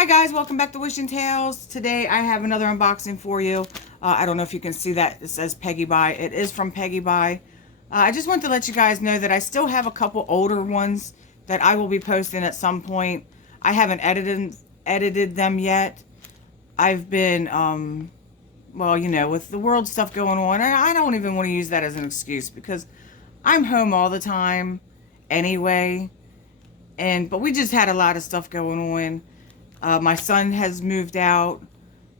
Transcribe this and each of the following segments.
Hi guys, welcome back to Wishing Tales. Today I have another unboxing for you. I don't know if you can see that. It says Peggy Buy. It is from Peggy Buy. I just want to let you guys know that I still have a couple older ones that I will be posting at some point. I haven't edited them yet. I've been, well, you know, with the world stuff going on, and I don't even want to use that as an excuse because I'm home all the time anyway. But we just had a lot of stuff going on. My son has moved out,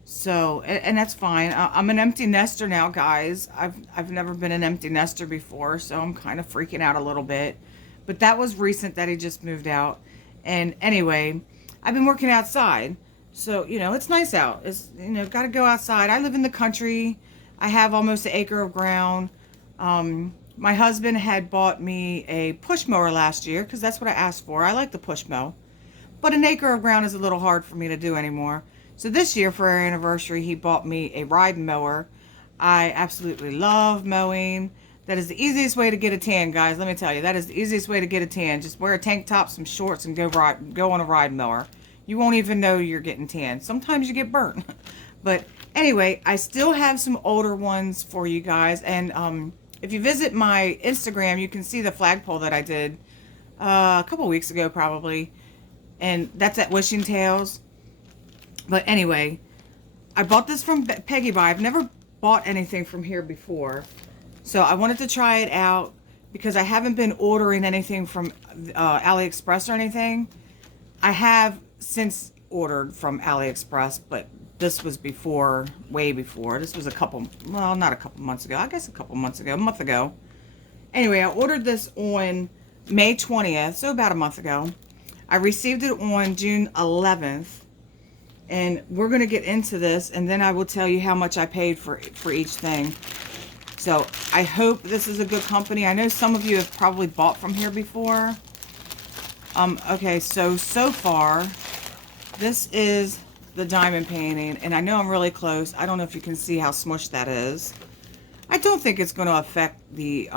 so and that's fine. I'm an empty nester now, guys. I've never been an empty nester before, so I'm kind of freaking out a little bit. But that was recent that he just moved out. And anyway, I've been working outside, so you know it's nice out. It's got to go outside. I live in the country. I have almost an acre of ground. My husband had bought me a push mower last year because that's what I asked for. I like the push mow. But an acre of ground is a little hard for me to do anymore. So this year for our anniversary, he bought me a ride mower. I absolutely love mowing. That is the easiest way to get a tan, guys. Let me tell you, that is the easiest way to get a tan. Just wear a tank top, some shorts, and go on a ride mower. You won't even know you're getting tan. Sometimes you get burnt. But anyway, I still have some older ones for you guys. And if you visit my Instagram, you can see the flagpole that I did a couple weeks ago probably. And that's at Wishing Tales. But anyway, I bought this from Peggy Buy. I've never bought anything from here before. So I wanted to try it out because I haven't been ordering anything from AliExpress or anything. I have since ordered from AliExpress, but this was before, way before. This was well, not a couple months ago. I guess a couple months ago, a month ago. Anyway, I ordered this on May 20th, so about a month ago. I received it on June 11th, and we're going to get into this, and then I will tell you how much I paid for each thing. So I hope this is a good company. I know some of you have probably bought from here before. Okay, so far, this is the diamond painting, and I know I'm really close. I don't know if you can see how smushed that is. I don't think it's going to affect the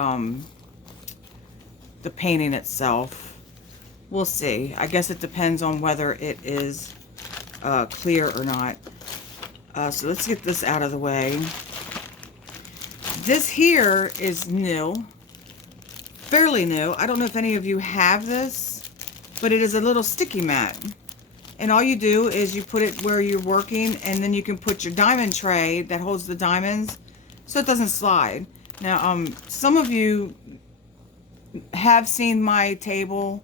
painting itself. We'll see. I guess it depends on whether it is clear or not. So let's get this out of the way. This here is new. Fairly new. I don't know if any of you have this, but it is a little sticky mat. And all you do is you put it where you're working, and then you can put your diamond tray that holds the diamonds so it doesn't slide. Now, some of you have seen my table.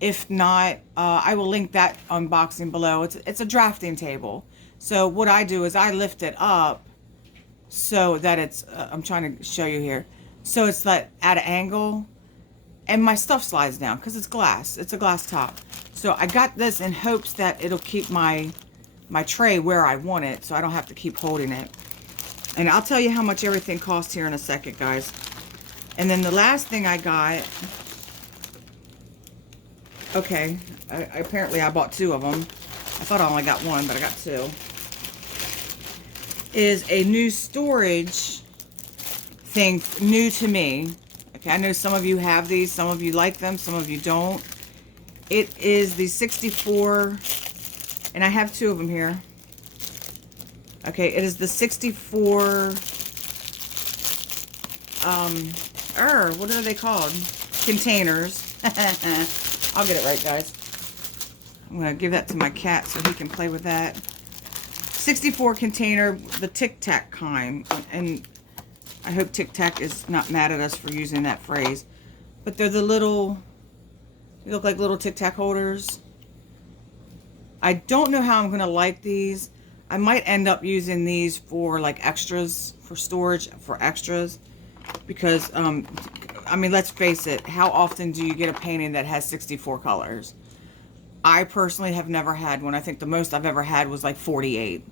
If not, I will link that unboxing below. It's a drafting table. So what I do is I lift it up so that it's, I'm trying to show you here. So it's like at an angle, and my stuff slides down because it's glass. It's a glass top. So I got this in hopes that it'll keep my tray where I want it, so I don't have to keep holding it. And I'll tell you how much everything costs here in a second, guys. And then the last thing I got, okay, apparently I bought two of them. I thought I only got one, but I got two. Is a new storage thing, new to me. Okay, I know some of you have these, some of you like them, some of you don't. It is the 64, and I have two of them here. Okay, it is the 64, what are they called? Containers. I'll get it right, guys. I'm going to give that to my cat so he can play with that. 64 container, the Tic Tac kind. And I hope Tic Tac is not mad at us for using that phrase. But they're the little, they look like little Tic Tac holders. I don't know how I'm going to like these. I might end up using these for like extras, for storage, for extras. Because, I mean, let's face it, how often do you get a painting that has 64 colors? I personally have never had one. I think the most I've ever had was like 48.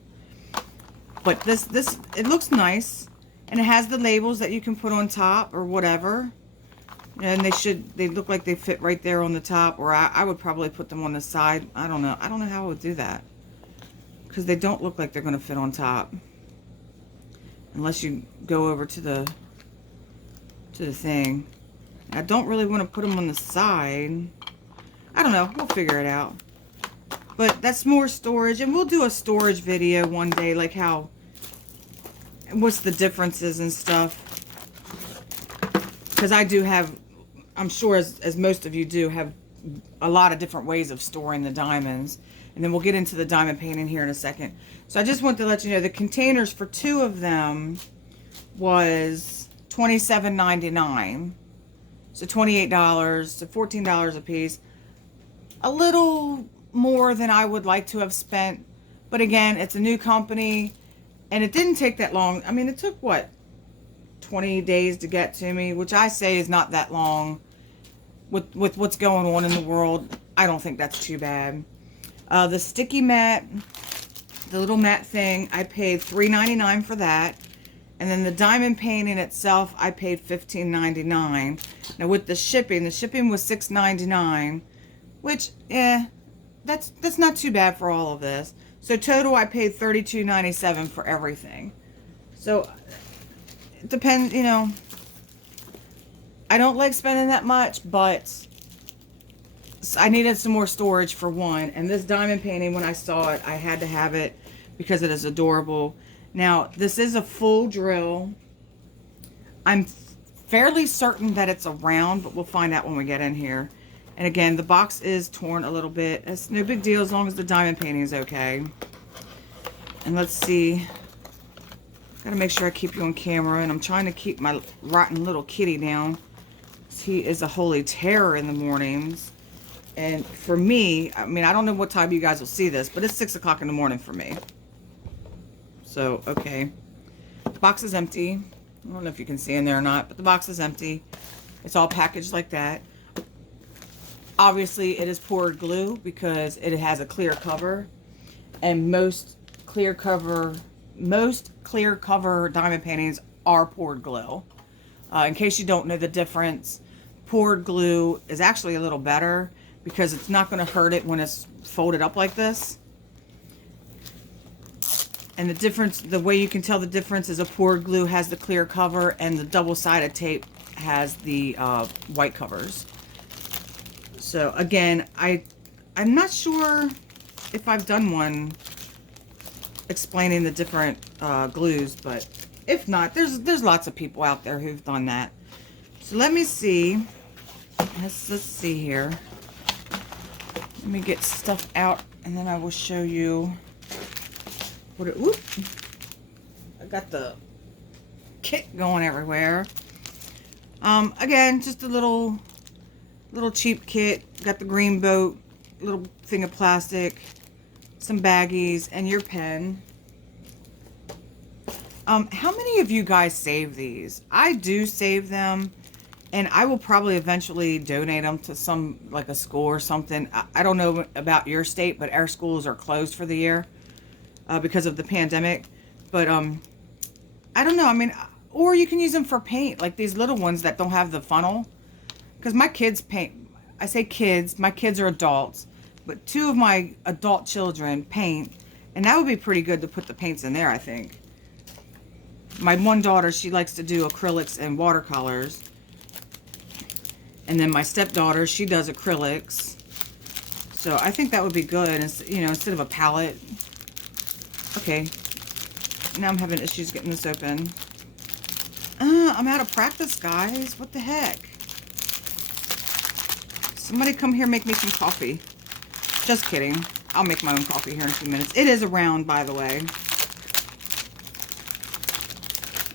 But this, it looks nice. And it has the labels that you can put on top or whatever. And they look like they fit right there on the top. Or I would probably put them on the side. I don't know. I don't know how I would do that. Because they don't look like they're going to fit on top. Unless you go over to the thing. I don't really want to put them on the side. I don't know. We'll figure it out. But that's more storage, and we'll do a storage video one day, like what's the differences and stuff. Because I do have, I'm sure as most of you do, have a lot of different ways of storing the diamonds. And then we'll get into the diamond painting here in a second. So I just want to let you know the containers for 2 of them was $27.99. So $28, so $14 a piece. A little more than I would like to have spent. But again, it's a new company. And it didn't take that long. I mean, it took, what, 20 days to get to me, which I say is not that long. With what's going on in the world, I don't think that's too bad. The sticky mat, the little mat thing, I paid $3.99 for that. And then the diamond painting itself, I paid $15.99. Now with the shipping was $6.99, which, that's not too bad for all of this. So total, I paid $32.97 for everything. So it depends, you know. I don't like spending that much, but I needed some more storage for one. And this diamond painting, when I saw it, I had to have it because it is adorable. Now, this is a full drill. I'm fairly certain that it's a round, but we'll find out when we get in here. And again, the box is torn a little bit. It's no big deal as long as the diamond painting is okay. And let's see. Gotta make sure I keep you on camera. And I'm trying to keep my rotten little kitty down. He is a holy terror in the mornings. And for me, I mean, I don't know what time you guys will see this, but it's 6 o'clock in the morning for me. So, okay. The box is empty. I don't know if you can see in there or not, but the box is empty. It's all packaged like that. Obviously, it is poured glue because it has a clear cover. And most clear cover diamond paintings are poured glue. In case you don't know the difference, poured glue is actually a little better because it's not going to hurt it when it's folded up like this. And the difference, the way you can tell the difference is a poured glue has the clear cover and the double-sided tape has the white covers. So again, I'm not sure if I've done one explaining the different glues, but if not, there's lots of people out there who've done that. So let me see. Let's see here. Let me get stuff out, and then I will show you what it. Whoop! I got the kit going everywhere. Again, just a little cheap kit. Got the green boat, little thing of plastic, some baggies, and your pen. How many of you guys save these? I do save them, and I will probably eventually donate them to some, like a school or something. I don't know about your state, but our schools are closed for the year because of the pandemic. But I don't know. I mean, or you can use them for paint, like these little ones that don't have the funnel. Because my kids paint. I say kids. My kids are adults, but 2 of my adult children paint, and that would be pretty good to put the paints in there, I think. My one daughter, she likes to do acrylics and watercolors. And then my stepdaughter, she does acrylics. So I think that would be good, you know, instead of a palette. Okay. Now I'm having issues getting this open. I'm out of practice, guys. What the heck? Somebody come here, make me some coffee. Just kidding. I'll make my own coffee here in a few minutes. It is a round, by the way.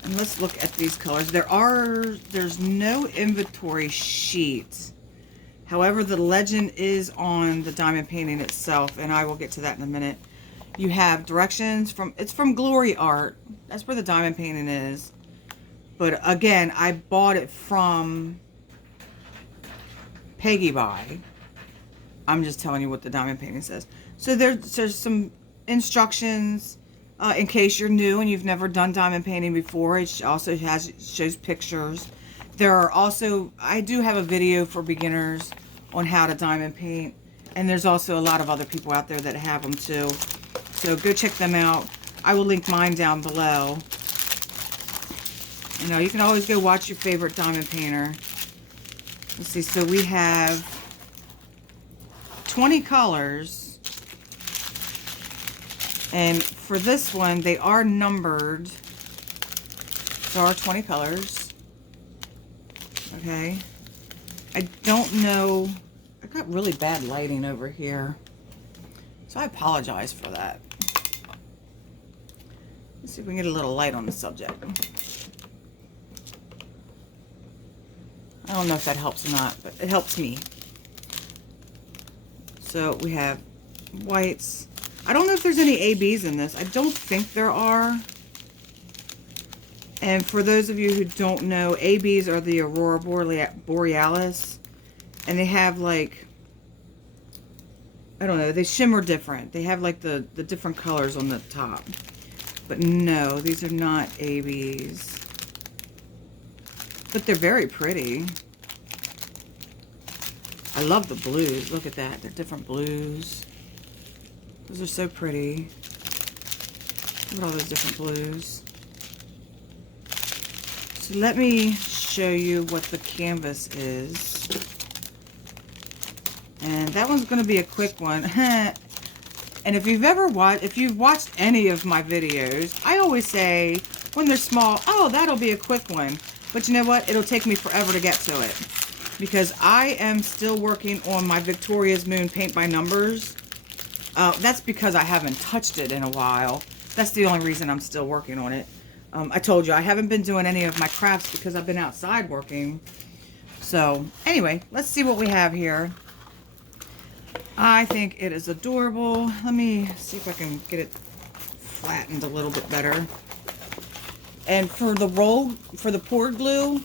And let's look at these colors. There's no inventory sheet. However, the legend is on the diamond painting itself, and I will get to that in a minute. You have directions it's from Glory Art. That's where the diamond painting is. But again, I bought it from Peggybuy. I'm just telling you what the diamond painting says. So there's some instructions. In case you're new and you've never done diamond painting before, it also shows pictures. There are also, I do have a video for beginners on how to diamond paint, and there's also a lot of other people out there that have them too. So go check them out. I will link mine down below. You know, you can always go watch your favorite diamond painter. Let's see, so we have 20 colors. And for this one, they are numbered. There are 20 colors. Okay. I don't know. I got really bad lighting over here, so I apologize for that. Let's see if we can get a little light on the subject. I don't know if that helps or not, but it helps me. So we have whites. I don't know if there's any ABs in this. I don't think there are. And for those of you who don't know, ABs are the Aurora Borealis. And they have like, I don't know, they shimmer different. They have like the different colors on the top. But no, these are not ABs. But they're very pretty. I love the blues. Look at that. They're different blues. Those are so pretty. Look at all those different blues. So let me show you what the canvas is. And that one's going to be a quick one. And if you've watched any of my videos, I always say when they're small, oh, that'll be a quick one. But you know what? It'll take me forever to get to it. Because I am still working on my Victoria's Moon paint by numbers. That's because I haven't touched it in a while. That's the only reason I'm still working on it. I told you, I haven't been doing any of my crafts because I've been outside working. So, anyway, let's see what we have here. I think it is adorable. Let me see if I can get it flattened a little bit better. And for the poured glue,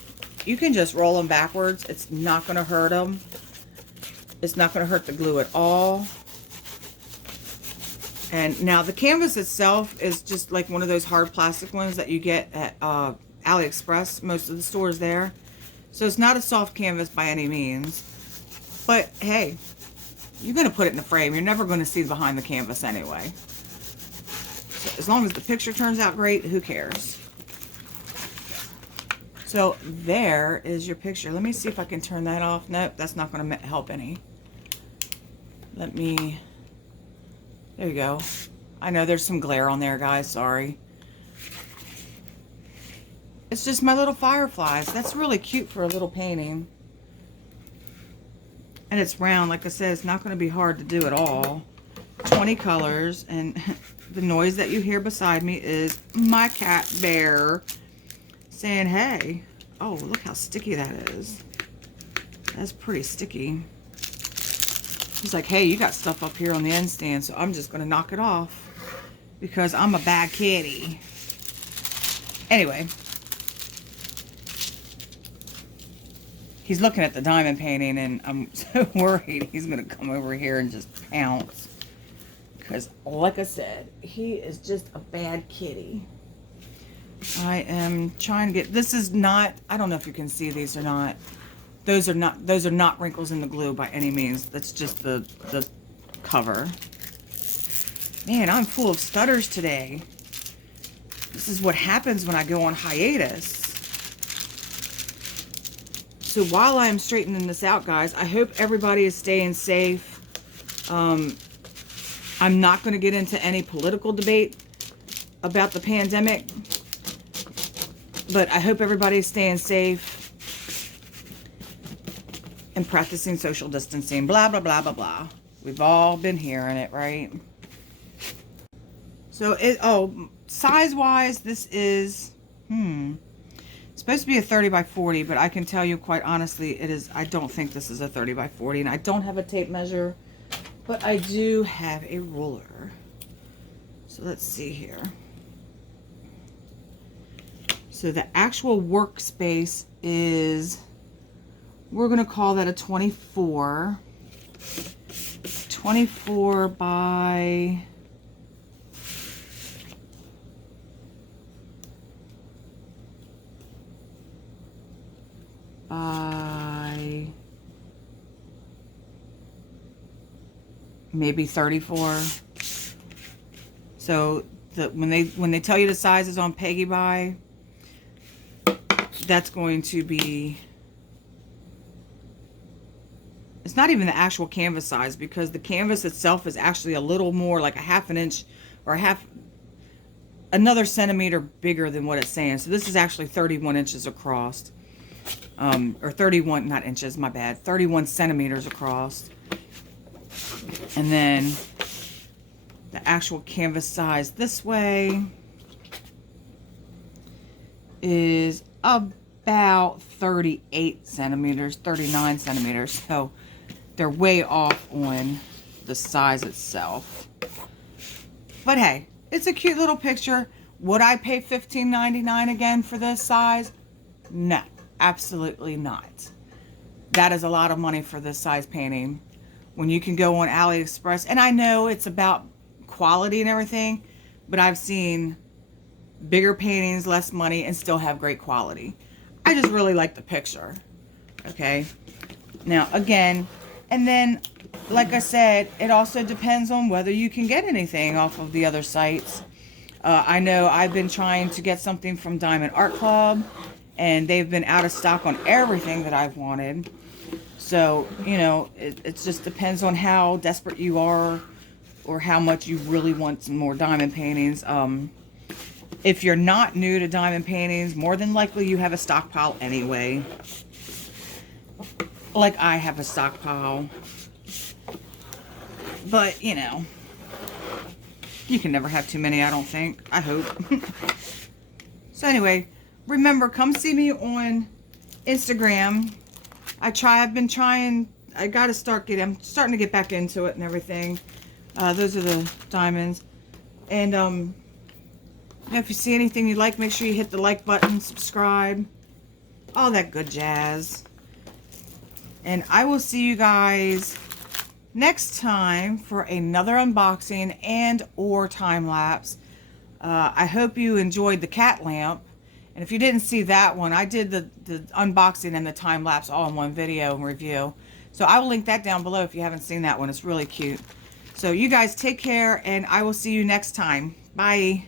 you can just roll them backwards. It's not going to hurt them. It's not going to hurt the glue at all. And now the canvas itself is just like one of those hard plastic ones that you get at AliExpress, most of the stores there. So it's not a soft canvas by any means. But hey, you're going to put it in the frame. You're never going to see behind the canvas anyway. So as long as the picture turns out great, who cares? So there is your picture. Let me see if I can turn that off. Nope, that's not going to help any. Let me... There you go. I know there's some glare on there, guys. Sorry. It's just my little fireflies. That's really cute for a little painting. And it's round. Like I said, it's not going to be hard to do at all. 20 colors. And the noise that you hear beside me is my cat Bear saying, hey. Oh, look how sticky that is. That's pretty sticky. He's like, hey, you got stuff up here on the end stand, so I'm just going to knock it off because I'm a bad kitty. Anyway. He's looking at the diamond painting, and I'm so worried he's going to come over here and just pounce. Because, like I said, he is just a bad kitty. I am trying to get... This is not... I don't know if you can see these or not. Those are not wrinkles in the glue by any means. That's just the cover. Man, I'm full of stutters today. This is what happens when I go on hiatus. So while I'm straightening this out, guys, I hope everybody is staying safe. I'm not going to get into any political debate about the pandemic. But I hope everybody is staying safe. And practicing social distancing, blah, blah, blah, blah, blah. We've all been hearing it, right? So, size-wise, this is, it's supposed to be a 30 by 40, but I can tell you quite honestly, it is, I don't think this is a 30 by 40, and I don't have a tape measure, but I do have a ruler. So, let's see here. So, the actual workspace is... We're going to call that a 24. 24 by... maybe 34. So when they tell you the sizes on Peggybuy, that's going to be... It's not even the actual canvas size because the canvas itself is actually a little more like a half an inch or another centimeter bigger than what it's saying. So this is actually 31 inches across. Or 31, not inches, my bad, 31 centimeters across. And then the actual canvas size this way is about 38 centimeters, 39 centimeters. So they're way off on the size itself. But hey, it's a cute little picture. Would I pay $15.99 again for this size? No, absolutely not. That is a lot of money for this size painting. When you can go on AliExpress, and I know it's about quality and everything, but I've seen bigger paintings, less money, and still have great quality. I just really like the picture. Okay. Now, again, and then, like I said, it also depends on whether you can get anything off of the other sites. I know I've been trying to get something from Diamond Art Club, and they've been out of stock on everything that I've wanted. So, you know, it just depends on how desperate you are or how much you really want some more diamond paintings. If you're not new to diamond paintings, more than likely you have a stockpile anyway. Like I have a stockpile. But, you know, you can never have too many, I don't think. I hope. So anyway, remember, come see me on Instagram. I've been trying, I'm starting to get back into it and everything. Those are the diamonds. And, if you see anything you like, make sure you hit the like button, subscribe, all that good jazz. And I will see you guys next time for another unboxing and or time lapse. I hope you enjoyed the cat lamp. And if you didn't see that one, I did the unboxing and the time lapse all in one video and review. So I will link that down below if you haven't seen that one. It's really cute. So you guys take care, and I will see you next time. Bye.